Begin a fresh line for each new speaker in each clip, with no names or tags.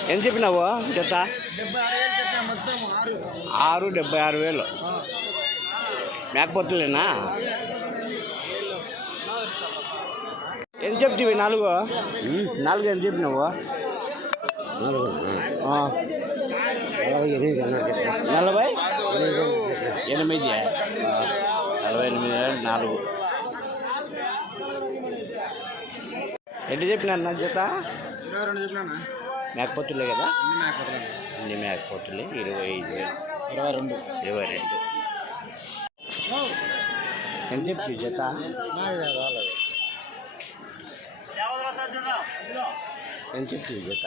ఎంత చెప్పినావు జత? 76,000. మేకపోతులేనా? ఎంత చెప్తివి? 4 ఎంత చెప్పినావు? 48,000. 48,000 4. ఎన్ని చెప్పినారు నా జత?
22 చెప్పినా.
మేకపోతులే కదా? అన్ని మేకపోతులే. 25,000. 22. ఎంత చెప్తి జత? 24,000 జత?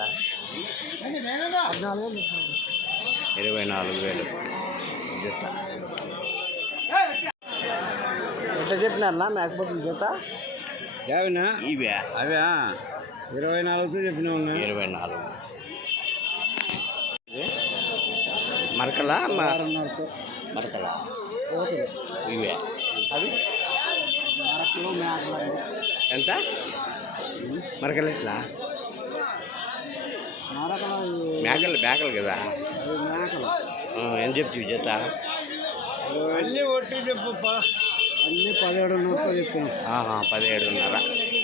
24,000 జత. ఎంత చెప్పినారన్నా మేకపోతుల జత?
యావనా
ఇవే
అవా 24 చెప్పినా.
24. మరకలా? మరకలా ఇవే అవి ఎంత? మరకలు ఎట్లా? మేకలు కదా? ఎంత చెప్తివి జత?
అన్నీ ఒట్టి చెప్పు. అన్నీ 17,500 చెప్పాను.
17,500.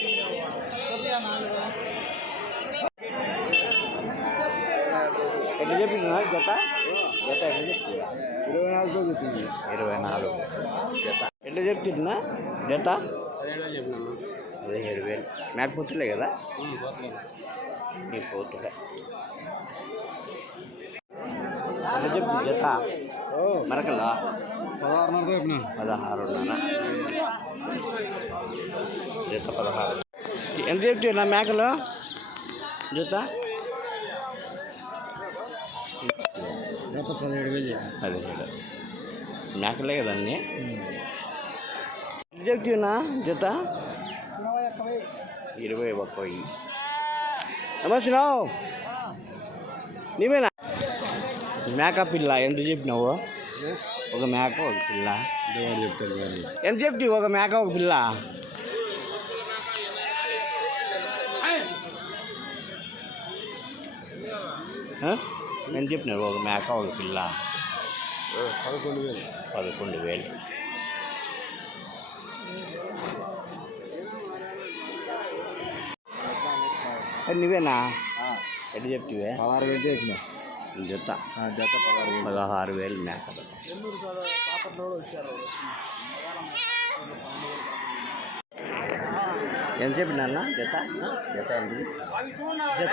ఎట్లా చెప్తున్నా జత? జత ఎట్లా చెప్తుంది?
24 చెప్తుంది.
24 జత. ఎట్లా చెప్తున్నా జత? 17,000. మేకపోతులే కదా? నీ పోతులే. ఎట్లా చెప్తుంది జత? మరకలా?
16,500 చెప్పినా.
16,500 జత. 16. ఎంత చెప్తున్నా మేకలు జత?
జత 17,000.
17. మేకలే కదండి. ఎంత చెప్తున్నా జత? 21,000. నమస్కారం. నీవేనా? మేక పిల్ల ఎంత చెప్పినావు? ఒక మేక ఒక పిల్ల
చెప్తాను.
ఎంత చెప్తి? ఒక మేక ఒక పిల్ల? ఎంత చెప్పినారు? ఒక మేక ఒక పిల్ల
11,000.
11,000. నువ్వేనా? ఎట్లా చెప్తివే?
16,000 చెప్పినా.
జత?
జత
16,000 మేకలు. ఎంత చెప్పినా జత? జత ఎంత?
జత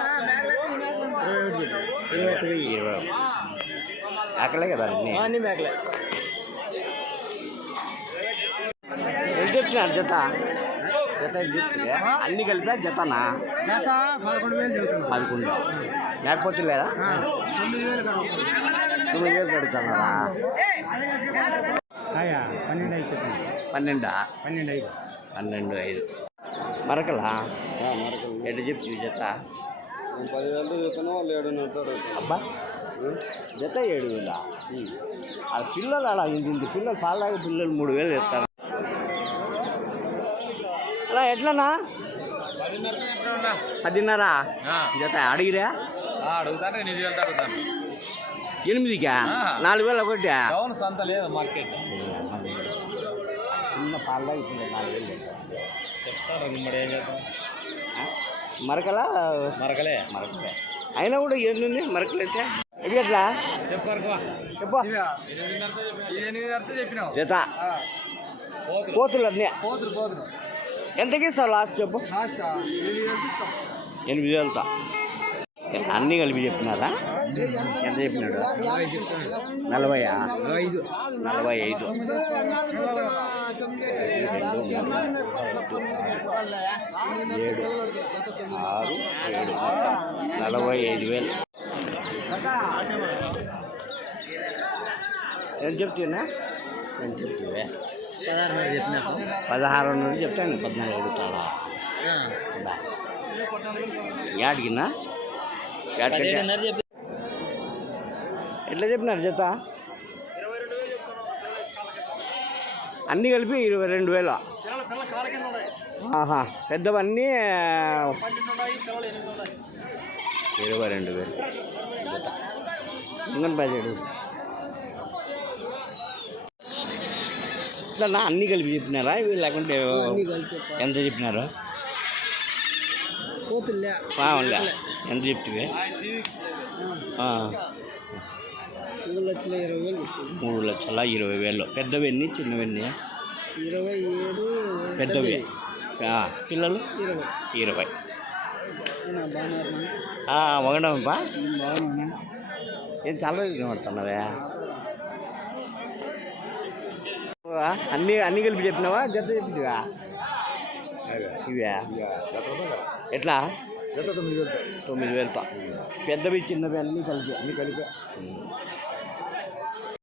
20. మేకలే కదా అన్నీ?
అన్ని మేకలే.
ఎంత చెప్తున్నారు జత? జత ఎంత చెప్తుంది? అన్ని కలిపా జతనా?
జత 11,000 చెప్తున్నా.
11. మేకపోతులేదా? 9,000 కడుతున్నారా? 12,500. మరకలా? ఎట్లా చెప్తుంది జత?
10,000 చెప్తాను. వాళ్ళు 7,500.
అబ్బా జత 7,000. ఆ పిల్లలు అలా ఇంత పిల్లలు పాలదాకా పిల్లలు 3,000 చెప్తారు. అలా ఎట్లనా? 10,500 జత. అడిగిరా?
అడుగుతాను. 8,000 అడుగుతాను.
8కా? 4,000 ఒకటి.
అవును, సంత లేదు మార్కెట్.
చిన్న పాలదాకా ఇప్పుడు 4,000 చెప్తారు.
చెప్తాను. మరి ఏం చేద్దాం?
మరకలా?
మరకలే.
అయినా కూడా ఏంటండి మరకలైతే ఇవి ఎట్లా?
చెప్పు. 8,500 చెప్పినావు.
జత పోతులు అన్నీ.
పోతులు
ఎంతకి ఇస్తావు లాస్ట్ చెప్పు? 8,000. అన్నీ కలిపి చెప్పినారా? ఎంత చెప్పినాడు? 40. 45. 45,000. ఎంత చెప్తున్నా? ఎంత చెప్తువే?
16,000 చెప్పినా.
16,000 చెప్తాను. 14 అడుగుతాడా? యాడికినా? ఎట్లా చెప్పినారు జత? అన్నీ కలిపి 22,000. పెద్దవన్నీ 22,000 జత. ఇంకొన ప్యాకెట్ ఇట్లా అన్నీ కలిపి చెప్పినారా ఇవి లేకుంటే ఎంత చెప్పినారు? అవునులే, ఎంత చెప్తివి? 3,20,000. పెద్దవన్నీ చిన్నవన్నీ?
27
పెద్దవి. పిల్లలు 20. ఒకటమ్మా ఏం చాలా రోజులు కనబడుతున్నావే? అన్నీ కలిపి చెప్పినావా జత చెప్పివా? ఇవే ఎట్లా? 9,000. పెద్దవి చిన్నవి అన్నీ కలిపి